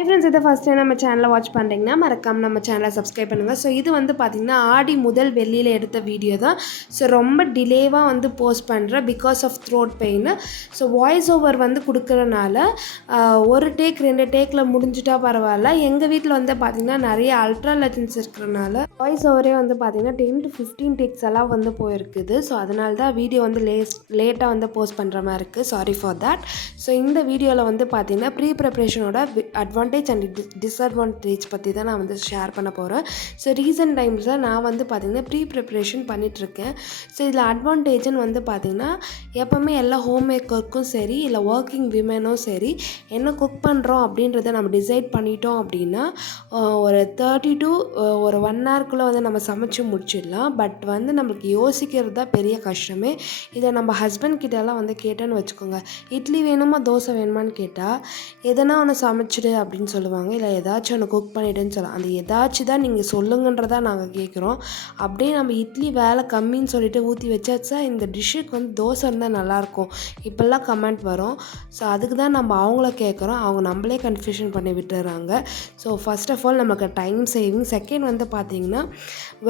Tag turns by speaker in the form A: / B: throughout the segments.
A: High friends இதை first time நம்ம சேனலை வாட்ச் பண்ணுறீங்கன்னா மறக்காம நம்ம சேனலை சப்ஸ்கிரைப் பண்ணுங்கள் ஸோ இது வந்து பார்த்திங்கன்னா ஆடி முதல் வெளியில் எடுத்த வீடியோ தான். ஸோ ரொம்ப டிலேவாக வந்து போஸ்ட் பண்ணுறேன் because of throat pain so voice over வந்து கொடுக்குறனால ஒரு டேக் ரெண்டு டேக்கில் முடிஞ்சிட்டா பரவாயில்ல. எங்கள் வீட்டில் வந்து பார்த்திங்கன்னா நிறைய அல்ட்ரா லெஜன்ஸ் இருக்கிறனால வாய்ஸ் ஓவரே வந்து பார்த்திங்கன்னா டென் டு ஃபிஃப்டீன் டேக்ஸ் எல்லாம் வந்து போயிருக்குது. ஸோ அதனால தான் வீடியோ வந்து லேஸ் லேட்டாக வந்து போஸ்ட் பண்ணுற மாதிரி இருக்குது சாரி ஃபார் தட் ஸோ இந்த வீடியோவில் வந்து பார்த்திங்கன்னா ப்ரீ ப்ரிப்ரேஷனோட அட்வான்டேஜ் அண்ட் டிஸ்அட்வான்டேஜ் பற்றி தான் நான் வந்து ஷேர் பண்ண போகிறேன் ஸோ ரீசன்ட் டைம்ஸில் நான் வந்து பார்த்திங்கன்னா ப்ரீ ப்ரிப்ரேஷன் பண்ணிகிட்ருக்கேன் ஸோ இதில் அட்வான்டேஜ்னு வந்து பார்த்திங்கன்னா எப்போவுமே எல்லா ஹோம் மேக்கருக்கும் சரி இல்லை ஒர்க்கிங் விமனும் சரி என்ன குக் பண்ணுறோம் அப்படின்றத நம்ம டிசைட் பண்ணிட்டோம் அப்படின்னா ஒரு தேர்ட்டி டு ஒரு ஒன் ஹவர்க்குள்ளே வந்து நம்ம சமைச்சு முடிச்சிடலாம். பட் வந்து நம்மளுக்கு யோசிக்கிறது தான் பெரிய கஷ்டமே. இதை நம்ம ஹஸ்பண்ட் கிட்டலாம் வந்து கேட்டேன்னு வச்சுக்கோங்க. இட்லி வேணுமா தோசை வேணுமான்னு கேட்டால் எதனா ஒன்று சமைச்சிடு அப்படின்னு சொல்லுவாங்க. இல்லை ஏதாச்சும் ஒன்று குக் பண்ணிவிடுன்னு சொல்லலாம் அந்த ஏதாச்சும் தான் நீங்கள் சொல்லுங்கன்றதா நாங்கள் கேட்குறோம் அப்படியே நம்ம இட்லி வேலை கம்மின்னு சொல்லிட்டு ஊற்றி வச்சாச்சா இந்த டிஷ்ஷுக்கு வந்து தோசை இருந்தால் நல்லாயிருக்கும் இப்போல்லாம் கமெண்ட் வரும். ஸோ அதுக்கு தான் நம்ம அவங்கள கேட்குறோம் அவங்க நம்மளே கன்ஃபியூஷன் பண்ணி விட்டுறாங்க. ஸோ ஃபர்ஸ்ட் ஆஃப் ஆல் நமக்கு டைம் சேவிங் செகண்ட் வந்து பார்த்தீங்கன்னா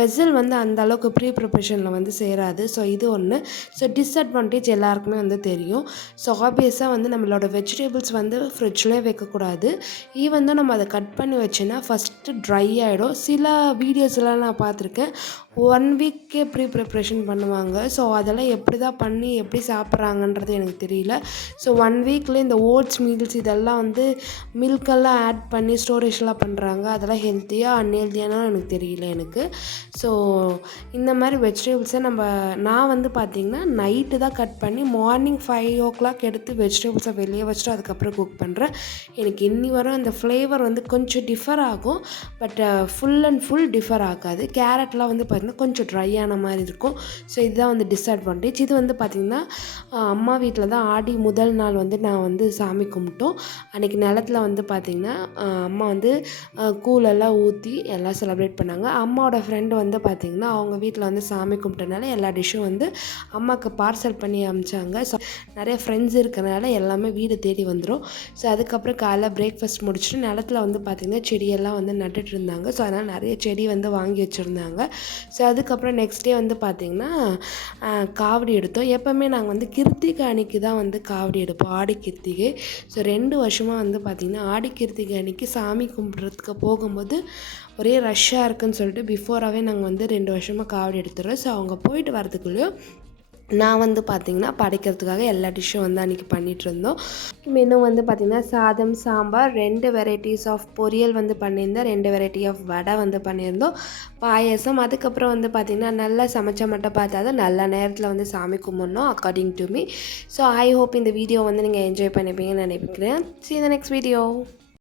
A: வெசல் வந்து அந்த அளவுக்கு ப்ரீ ப்ரிப்ரேஷனில் வந்து சேராது. ஸோ இது ஒன்று ஸோ டிஸ்அட்வான்டேஜ் எல்லாருக்குமே வந்து தெரியும். ஸோ ஆப்வியஸாக வந்து நம்மளோட வெஜிடபிள்ஸ் வந்து ஃப்ரிட்ஜ்லேயே வைக்கக்கூடாது. ஈவன் தான் நம்ம அதை கட் பண்ணி வச்சோன்னா ஃபஸ்ட்டு ட்ரை ஆகிடும் சில வீடியோஸ்லாம் நான் பார்த்துருக்கேன். ஒன் வீக்கே ப்ரீ ப்ரிப்ரேஷன் பண்ணுவாங்க? ஸோ அதெல்லாம் எப்படி தான் பண்ணி எப்படி சாப்பிட்றாங்கன்றது எனக்கு தெரியல. ஸோ ஒன் வீக்கில் இந்த ஓட்ஸ் மீல்ஸ் இதெல்லாம் வந்து மில்கெல்லாம் ஆட் பண்ணி ஸ்டோரேஜ்லாம் பண்ணுறாங்க அதெல்லாம் ஹெல்த்தியாக அன்ஹெல்த்தியானு எனக்கு தெரியல எனக்கு. ஸோ இந்த மாதிரி வெஜிடபிள்ஸை நம்ம நான் வந்து பார்த்திங்கன்னா நைட்டு தான் கட் பண்ணி மார்னிங் ஃபைவ் ஓ கிளாக் எடுத்து வெஜிடபிள்ஸை வெளியே வச்சுட்டு அதுக்கப்புறம் குக் பண்ணுறேன் எனக்கு இன்னி வரும் அந்த ஃப்ளேவர் வந்து கொஞ்சம் டிஃபர் ஆகும். But full and full differ ஆகாது. கேரட்லாம் வந்து பார்த்திங்கன்னா கொஞ்சம் ட்ரை ஆன மாதிரி இருக்கும். ஸோ இதுதான் வந்து டிஸ்அட்வான்டேஜ் இது வந்து பார்த்திங்கன்னா அம்மா வீட்டில் தான் ஆடி முதல் நாள் வந்து நான் வந்து சாமி கும்பிட்டோம். அன்றைக்கி நிலத்துல வந்து பார்த்திங்கன்னா அம்மா வந்து கூழெல்லாம் ஊற்றி எல்லாம் செலிப்ரேட் பண்ணாங்க. அம்மாவோட ஃப்ரெண்டு வந்து பார்த்திங்கன்னா அவங்க வீட்டில் வந்து சாமி கும்பிட்டனால எல்லா டிஷ்ஷும் வந்து அம்மாவுக்கு பார்சல் பண்ணி அமிச்சாங்க. ஸோ நிறைய ஃப்ரெண்ட்ஸ் இருக்கிறனால எல்லாமே வீடு தேடி வந்துடும் ஸோ அதுக்கப்புறம் காலைல பிரேக்ஃபாஸ்ட் முடிச்சுட்டு நிலத்துல வந்து பார்த்திங்கன்னா செடியெல்லாம் வந்து நட்டுட்டு இருந்தாங்க. ஸோ அதனால் நிறைய செடி வந்து வாங்கி வச்சுருந்தாங்க. ஸோ அதுக்கப்புறம் நெக்ஸ்ட் டே வந்து பார்த்திங்கன்னா காவடி எடுத்தோம். எப்போவுமே நாங்கள் வந்து கிருத்திகை அன்னைக்கு தான் வந்து காவடி எடுப்போம். ஆடி கிருத்திகை. ஸோ ரெண்டு வருஷமாக வந்து பார்த்திங்கன்னா ஆடி கிருத்திகை அன்னைக்கு சாமி கும்பிட்றதுக்கு போகும்போது ஒரே ரஷ்ஷாக இருக்குன்னு சொல்லிட்டு பிஃபோராகவே நாங்கள் வந்து ரெண்டு வருஷமாக காவடி எடுத்துடுறோம். ஸோ அவங்க போயிட்டு வரதுக்குள்ளேயும் நான் வந்து பார்த்திங்கன்னா படைக்கிறதுக்காக எல்லா டிஷ்ஷும் வந்து அன்றைக்கி பண்ணிகிட்ருந்தோம் மெனு வந்து பார்த்திங்கன்னா சாதம் சாம்பார் ரெண்டு வெரைட்டிஸ் ஆஃப் பொரியல் வந்து பண்ணியிருந்தேன். ரெண்டு வெரைட்டி ஆஃப் வடை வந்து பண்ணியிருந்தோம். பாயசம் அதுக்கப்புறம் வந்து பார்த்திங்கன்னா நல்லா சமைச்ச மட்டும் பார்த்தா தான் நல்ல நேரத்தில் வந்து சாமி கும்பிட்ணும் according to me so I hope இந்த வீடியோ வந்து நீங்கள் என்ஜாய் பண்ணிப்பீங்கன்னு நினைக்கிறேன். See the next video